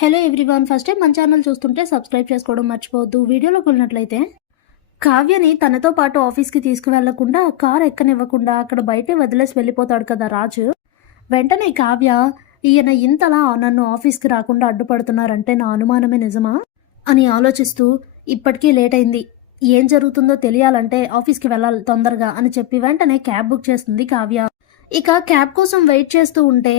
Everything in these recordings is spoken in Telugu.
హలో ఎవ్రీవన్ ఫస్ట్ టైం మన ఛానల్ చూస్తుంటే సబ్స్క్రైబ్ చేసుకోవడం మర్చిపోవద్దు. వీడియోలోకి వెళ్ళినట్లయితే కావ్యని తనతో పాటు ఆఫీస్కి తీసుకువెళ్ళకుండా కార్ ఎక్కనివ్వకుండా అక్కడ బయటే వదిలేసి వెళ్ళిపోతాడు కదా రాజు. వెంటనే కావ్య ఈయన ఇంతలా నన్ను ఆఫీస్కి రాకుండా అడ్డుపడుతున్నారంటే నా అనుమానమే నిజమా? అని ఆలోచిస్తూ ఇప్పటికీ లేట్ అయింది. ఏం జరుగుతుందో తెలియాలంటే ఆఫీస్కి వెళ్ళాలి తొందరగా అని చెప్పి వెంటనే క్యాబ్ బుక్ చేస్తుంది కావ్య. ఇక క్యాబ్ కోసం వెయిట్ చేస్తూ ఉంటే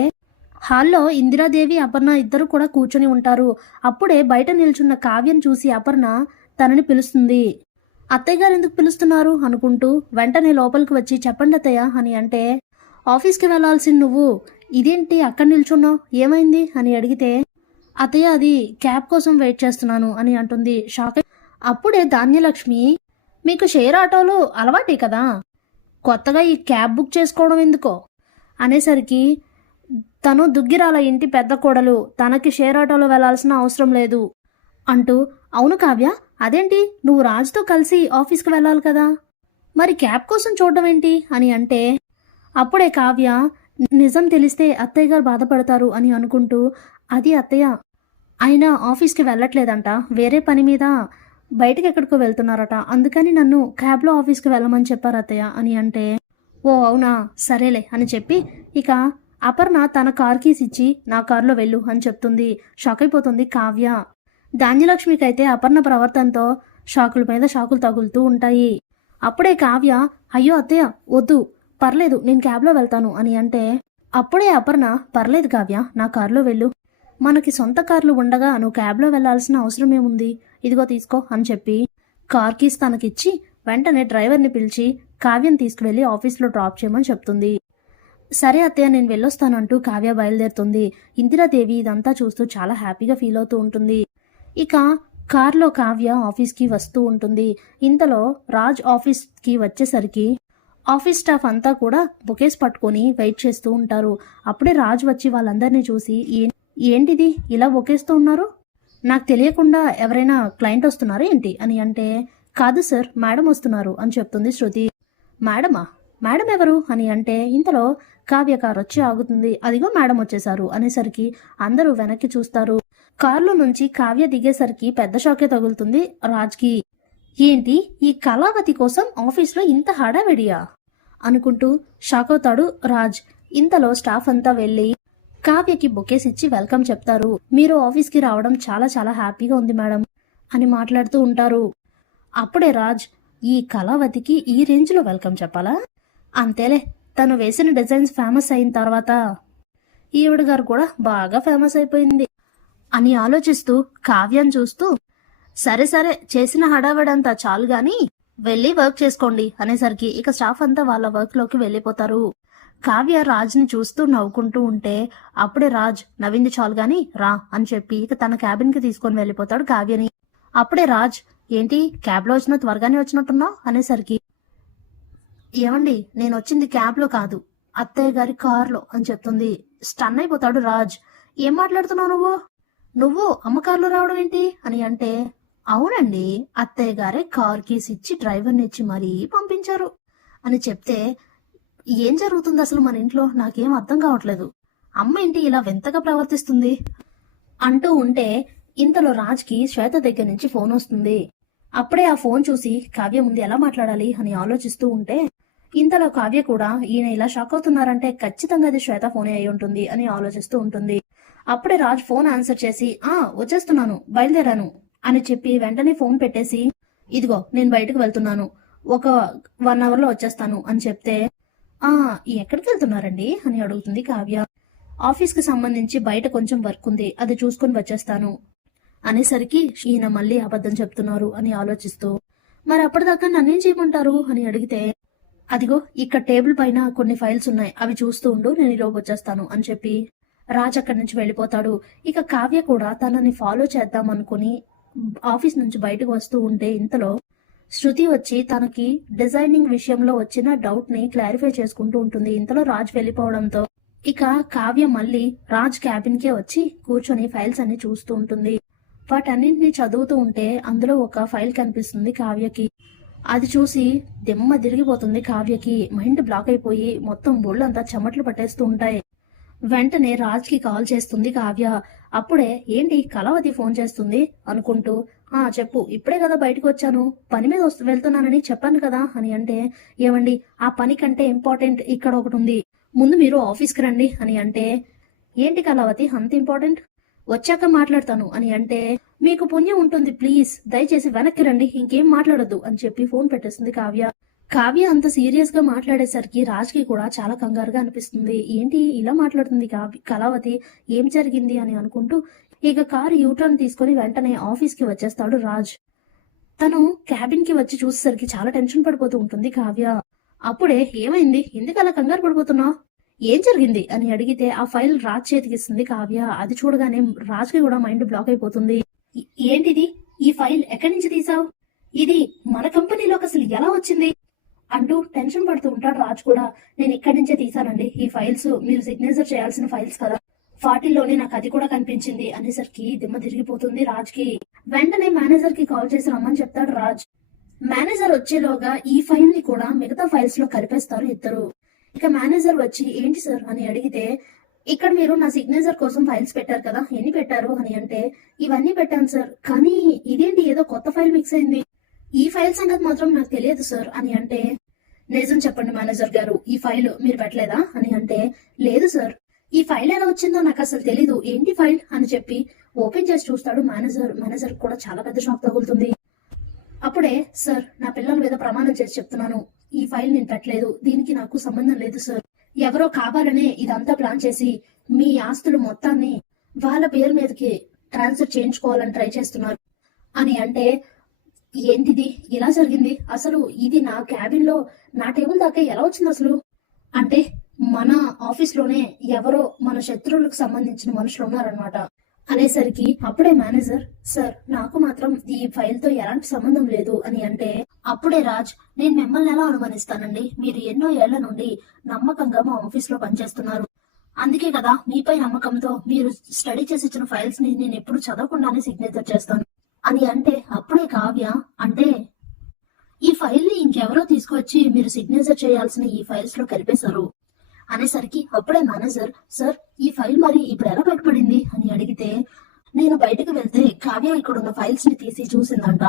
హాల్లో ఇందిరాదేవి అపర్ణ ఇద్దరు కూడా కూర్చొని ఉంటారు. అప్పుడే బయట నిల్చున్న కావ్యను చూసి అపర్ణ తనని పిలుస్తుంది. అత్తయ్య గారు ఎందుకు పిలుస్తున్నారు? అనుకుంటూ వెంటనే లోపలికి వచ్చి చెప్పండి అత్తయ్య అని అంటే ఆఫీస్కి వెళ్ళాల్సింది నువ్వు. ఇదేంటి? అక్కడ నిల్చున్నావు? ఏమైంది? అని అడిగితే అత్తయ్య అది క్యాబ్ కోసం వెయిట్ చేస్తున్నాను అని అంటుంది. షాక్ అప్పుడే ధాన్యలక్ష్మి మీకు షేర్ ఆటోలు అలవాటే కదా? కొత్తగా ఈ క్యాబ్ బుక్ చేసుకోవడం ఎందుకో? అనేసరికి తను దుగ్గిరాల ఇంటి పెద్ద కోడలు. తనకి షేర్ ఆటోలో వెళ్ళాల్సిన అవసరం లేదు. అంటూ అవును కావ్య అదేంటి? నువ్వు రాజుతో కలిసి ఆఫీస్కి వెళ్ళాలి కదా? మరి క్యాబ్ కోసం చూడడం ఏంటి? అని అంటే అప్పుడే కావ్య నిజం తెలిస్తే అత్తయ్య గారు బాధపడతారు అని అనుకుంటూ అది అత్తయ్య ఆయన ఆఫీస్కి వెళ్ళట్లేదంట. వేరే పని మీద బయటకు ఎక్కడికో వెళ్తున్నారట. అందుకని నన్ను క్యాబ్లో ఆఫీస్కి వెళ్ళమని చెప్పారు అత్తయ్య అని అంటే ఓ అవునా సరేలే అని చెప్పి ఇక అపర్ణ తన కార్ కీస్ ఇచ్చి నా కారులో వెళ్ళు అని చెప్తుంది. షాక్ అయిపోతుంది కావ్య. ధాన్యలక్ష్మికి అయితే అపర్ణ ప్రవర్తనతో షాకుల మీద షాకులు తగులుతూ ఉంటాయి. అప్పుడే కావ్య అయ్యో అత్తయ్య వద్దు. పర్లేదు నేను క్యాబ్లో వెళ్తాను అని అంటే అప్పుడే అపర్ణ పర్లేదు కావ్య నా కారులో వెళ్ళు. మనకి సొంత కార్లు ఉండగా నువ్వు క్యాబ్లో వెళ్ళాల్సిన అవసరం ఏముంది? ఇదిగో తీసుకో అని చెప్పి కార్ కీస్ తనకిచ్చి వెంటనే డ్రైవర్ని పిలిచి కావ్యం తీసుకువెళ్ళి ఆఫీస్లో డ్రాప్ చేయమని చెప్తుంది. సరే అత్తయ్య నేను వెళ్ళొస్తానంటూ కావ్య బయలుదేరుతుంది. ఇందిరాదేవి ఇదంతా చూస్తూ చాలా హ్యాపీగా ఫీల్ అవుతూ ఉంటుంది. ఇక కార్లో కావ్య ఆఫీస్కి వస్తూ ఉంటుంది. ఇంతలో రాజ్ ఆఫీస్కి వచ్చేసరికి ఆఫీస్ స్టాఫ్ అంతా కూడా బుకేస్ పట్టుకొని వెయిట్ చేస్తూ ఉంటారు. అప్పుడే రాజ్ వచ్చి వాళ్ళందరినీ చూసి "ఏ- ఏంటిది? ఇలా బొకేస్తూ ఉన్నారు? నాకు తెలియకుండా ఎవరైనా క్లయింట్ వస్తున్నారా ఏంటి? అని అంటే కాదు సార్ మేడం వస్తున్నారు అని చెప్తుంది శృతి. మేడమా? మేడం ఎవరు అని అంటే ఇంతలో కావ్య కారు వచ్చి ఆగుతుంది. అదిగో మేడం వచ్చేసారు అనేసరికి అందరూ వెనక్కి చూస్తారు. కారులో నుంచి కావ్య దిగేసరికి పెద్ద షాకే తగులుతుంది రాజ్కి. ఏంటి ఈ కళావతి కోసం ఆఫీస్లో ఇంత హడావిడియా? అనుకుంటూ షాక్ అవుతాడు రాజ్. ఇంతలో స్టాఫ్ అంతా వెళ్ళి కావ్యకి బొకేస్ ఇచ్చి వెల్కమ్ చెప్తారు. మీరు ఆఫీస్కి రావడం చాలా చాలా హ్యాపీగా ఉంది మేడం అని మాట్లాడుతూ ఉంటారు. అప్పుడే రాజ్ ఈ కళావతికి ఈ రేంజ్లో వెల్కమ్ చెప్పాలా? అంతేలే తను వేసిన డిజైన్స్ ఫేమస్ అయిన తర్వాత ఈవిడ గారు కూడా బాగా ఫేమస్ అయిపోయింది అని ఆలోచిస్తూ కావ్యం చూస్తూ సరే సరే చేసిన హడావిడంతా చాలు గాని వెళ్ళి వర్క్ చేసుకోండి అనేసరికి ఇక స్టాఫ్ అంతా వాళ్ళ వర్క్లోకి వెళ్ళిపోతారు. కావ్య రాజ్ని చూస్తూ నవ్వుకుంటూ ఉంటే అప్పుడే రాజ్ నవ్వింది చాలు గాని రా అని చెప్పి ఇక తన క్యాబిన్కి తీసుకొని వెళ్ళిపోతాడు కావ్యని. అప్పుడే రాజ్ ఏంటి క్యాబ్లో వచ్చిన త్వరగానే వచ్చినట్టున్నావు? అనేసరికి ఏమండి నేను వచ్చింది క్యాబ్లో కాదు. అత్తయ్య గారి కారులో అని చెప్తుంది. స్టన్ అయిపోతాడు రాజ్. ఏం మాట్లాడుతున్నావు నువ్వు? నువ్వు అమ్మ కారులో రావడం ఏంటి? అని అంటే అవునండి అత్తయ్య గారే కార్ కీస్ ఇచ్చి డ్రైవర్ని ఇచ్చి మరీ పంపించారు. అని చెప్తే ఏం జరుగుతుంది అసలు మన ఇంట్లో? నాకేం అర్థం కావట్లేదు. అమ్మ ఏంటి ఇలా వింతగా ప్రవర్తిస్తుంది? అంటూ ఉంటే ఇంతలో రాజ్కి శ్వేత దగ్గర నుంచి ఫోన్ వస్తుంది. అప్పుడే ఆ ఫోన్ చూసి కావ్య ముందు ఎలా మాట్లాడాలి? అని ఆలోచిస్తూ ఉంటే ఇంతలో కావ్య కూడా ఈయన ఇలా షాక్ అవుతున్నారంటే ఖచ్చితంగా అది శ్వేత ఫోనే అయి ఉంటుంది అని ఆలోచిస్తూ ఉంటుంది. అప్పుడే రాజ్ ఫోన్ ఆన్సర్ చేసి ఆ వచ్చేస్తున్నాను బయలుదేరాను అని చెప్పి వెంటనే ఫోన్ పెట్టేసి ఇదిగో నేను బయటకు వెళ్తున్నాను ఒక వన్ అవర్లో వచ్చేస్తాను అని చెప్తే ఆ ఎక్కడికి వెళ్తున్నారండి? అని అడుగుతుంది కావ్య. ఆఫీస్కి సంబంధించి బయట కొంచెం వర్క్ ఉంది అది చూసుకుని వచ్చేస్తాను అనేసరికి ఈయన మళ్ళీ అబద్ధం చెప్తున్నారు అని ఆలోచిస్తూ మరి అప్పటిదాకా నన్నేం చేయమంటారు? అని అడిగితే అదిగో ఇక్కడ టేబుల్ పైన కొన్ని ఫైల్స్ ఉన్నాయి. అవి చూస్తూ ఉండు నేను ఈలోపు వచ్చేస్తాను అని చెప్పి రాజ్ అక్కడి నుంచి వెళ్ళిపోతాడు. ఇక కావ్య కూడా తనని ఫాలో చేద్దాం అనుకుని ఆఫీస్ నుంచి బయటకు వస్తూ ఉంటే ఇంతలో శృతి వచ్చి తనకి డిజైనింగ్ విషయంలో వచ్చిన డౌట్ని క్లారిఫై చేసుకుంటూ ఉంటుంది. ఇంతలో రాజ్ వెళ్ళిపోవడంతో ఇక కావ్య మళ్ళీ రాజ్ క్యాబిన్ కే వచ్చి కూర్చొని ఫైల్స్ అన్ని చూస్తూ ఉంటుంది. వాటన్నింటినీ చదువుతూ ఉంటే అందులో ఒక ఫైల్ కనిపిస్తుంది కావ్యకి. అది చూసి దిమ్మ తిరిగిపోతుంది కావ్యకి. మైండ్ బ్లాక్ అయిపోయి మొత్తం ఒళ్ళంతా చెమట్లు పట్టేస్తూ ఉంటాయి. వెంటనే రాజ్కి కాల్ చేస్తుంది కావ్య. అప్పుడే ఏంటి కలవతి ఫోన్ చేస్తుంది అనుకుంటూ ఆ చెప్పు ఇప్పుడే కదా బయటకు వచ్చాను. పని మీద వస్తు వెళ్తున్నానని చెప్పాను కదా అని అంటే ఏమండి ఆ పని కంటే ఇంపార్టెంట్ ఇక్కడ ఒకటి ఉంది. ముందు మీరు ఆఫీస్కి రండి అని అంటే ఏంటి కళావతి అంత ఇంపార్టెంట్? వచ్చాక మాట్లాడతాను అని అంటే మీకు పుణ్యం ఉంటుంది ప్లీజ్ దయచేసి వెనక్కి రండి ఇంకేం మాట్లాడొద్దు అని చెప్పి ఫోన్ పెట్టేస్తుంది కావ్య. కావ్య అంత సీరియస్గా మాట్లాడేసరికి రాజ్కి కూడా చాలా కంగారుగా అనిపిస్తుంది. ఏంటి ఇలా మాట్లాడుతుంది కావ్య కళావతి? ఏం జరిగింది అని అనుకుంటూ ఇక కారు యూటర్న్ తీసుకుని వెంటనే ఆఫీస్కి వచ్చేస్తాడు రాజ్. తను క్యాబిన్కి వచ్చి చూసేసరికి చాలా టెన్షన్ పడిపోతూ ఉంటుంది కావ్య. అప్పుడే ఏమైంది? ఎందుకు అలా కంగారు పడిపోతున్నావు? ఏం జరిగింది? అని అడిగితే ఆ ఫైల్ రాజ్ చేతికిస్తుంది కావ్య. అది చూడగానే రాజ్కి కూడా మైండ్ బ్లాక్ అయిపోతుంది. ఏంటిది? ఈ ఫైల్ ఎక్కడి నుంచి తీసావు ఇది మన కంపెనీలోకి అసలు ఎలా వచ్చింది? అంటూ టెన్షన్ పడుతూ ఉంటాడు రాజ్ కూడా. నేను ఇక్కడి నుంచే తీసానండి ఈ ఫైల్స్. మీరు సిగ్నేచర్ చేయాల్సిన ఫైల్స్ కదా. వాటిల్లోనే నాకు అది కూడా కనిపించింది అనేసరికి దిమ్మ తిరిగిపోతుంది రాజ్కి వెంటనే మేనేజర్కి కాల్ చేసి రమ్మని చెప్తాడు రాజ్. మేనేజర్ వచ్చేలోగా ఈ ఫైల్ని కూడా మిగతా ఫైల్స్లో కలిపేస్తారు ఇద్దరు. ఇక మేనేజర్ వచ్చి ఏంటి సార్? అని అడిగితే ఇక్కడ మీరు నా సిగ్నేచర్ కోసం ఫైల్స్ పెట్టారు కదా ఎన్ని పెట్టారు అని అంటే ఇవన్నీ పెట్టాను సార్ కానీ ఇదేంటి ఏదో కొత్త ఫైల్ మిక్స్ అయింది. ఈ ఫైల్ సంగతి మాత్రం నాకు తెలియదు సార్ అని అంటే నిజం చెప్పండి మేనేజర్ గారు ఈ ఫైల్ మీరు పెట్టలేదా అని అంటే లేదు సార్ ఈ ఫైల్ ఎలా వచ్చిందో నాకు అసలు తెలీదు. ఏంటి ఫైల్ అని చెప్పి ఓపెన్ చేసి చూస్తాడు మేనేజర్ మేనేజర్ కూడా చాలా పెద్ద షాక్ తగులుతుంది. అప్పుడే సార్ నా పిల్లల మీద ప్రమాణం చేసి చెప్తున్నాను. ఈ ఫైల్ నేను పెట్టలేదు. దీనికి నాకు సంబంధం లేదు సార్ ఎవరో కావాలనే ఇదంతా ప్లాన్ చేసి మీ ఆస్తులు మొత్తాన్ని వాళ్ళ పేరు మీదకి ట్రాన్స్ఫర్ చేయించుకోవాలని ట్రై చేస్తున్నారు. అని అంటే ఏంటిది? ఇలా జరిగింది? అసలు ఇది నా క్యాబిన్లో నా టేబుల్ దాకా ఎలా వచ్చింది అసలు? అంటే మన ఆఫీస్లోనే ఎవరో మన శత్రువులకు సంబంధించిన మనుషులు ఉన్నారనమాట అనేసరికి అప్పుడే మేనేజర్ సార్ నాకు మాత్రం ఈ ఫైల్తో ఎలాంటి సంబంధం లేదు అని అంటే అప్పుడే రాజ్ నేను మిమ్మల్ని ఎలా అనుమానిస్తానండి? మీరు ఎన్నో ఏళ్ళ నుండి నమ్మకంగా మా ఆఫీస్లో పనిచేస్తున్నారు. అందుకే కదా మీపై నమ్మకంతో మీరు స్టడీ చేసి ఇచ్చిన ఫైల్స్ని నేను ఎప్పుడు చదవకుండానే సిగ్నేచర్ చేస్తాను అని అంటే అప్పుడే కావ్య అంటే ఈ ఫైల్ని ఇంకెవరో తీసుకొచ్చి మీరు సిగ్నేచర్ చేయాల్సిన ఈ ఫైల్స్లో కలిపేశారు. అనేసరికి అప్పుడే మేనేజర్ సార్ ఈ ఫైల్ మరి ఇప్పుడు ఎలా బయటపడింది అని అడిగితే నేను బయటకు వెళ్తే కావ్య ఇక్కడ ఉన్న ఫైల్స్ని తీసి చూసిందంట.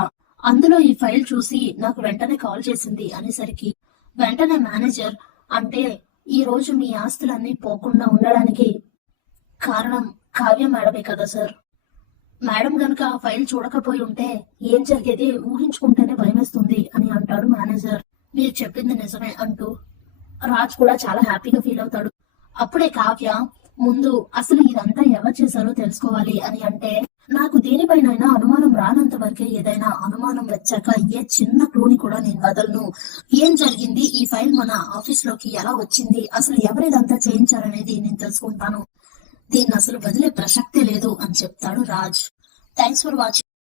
అందులో ఈ ఫైల్ చూసి నాకు వెంటనే కాల్ చేసింది. అనేసరికి వెంటనే మేనేజర్ అంటే ఈ రోజు మీ ఆస్తులన్నీ పోకుండా ఉండడానికి కారణం కావ్య మేడమే కదా సార్. మేడం గనుక ఆ ఫైల్ చూడకపోయి ఉంటే ఏం జరిగేది ఊహించుకుంటేనే భయమేస్తుంది అని అంటాడు మేనేజర్. మీరు చెప్పింది నిజమే అంటూ రాజ్ కూడా చాలా హ్యాపీగా ఫీల్ అవుతాడు. అప్పుడే కావ్య ముందు అసలు ఇదంతా ఎవరు చేశారో తెలుసుకోవాలి అని అంటే నాకు దేనిపైనైనా అనుమానం రానంత వరకే ఏదైనా అనుమానం వచ్చాక ఏ చిన్న క్లూని కూడా నేను వదలను. ఏం జరిగింది? ఈ ఫైల్ మన ఆఫీస్లోకి ఎలా వచ్చింది? అసలు ఎవరు ఇదంతా చేయించారనేది నేను తెలుసుకుంటాను. దీన్ని అసలు వదిలే ప్రసక్తే లేదు అని చెప్తాడు రాజ్. Thanks for watching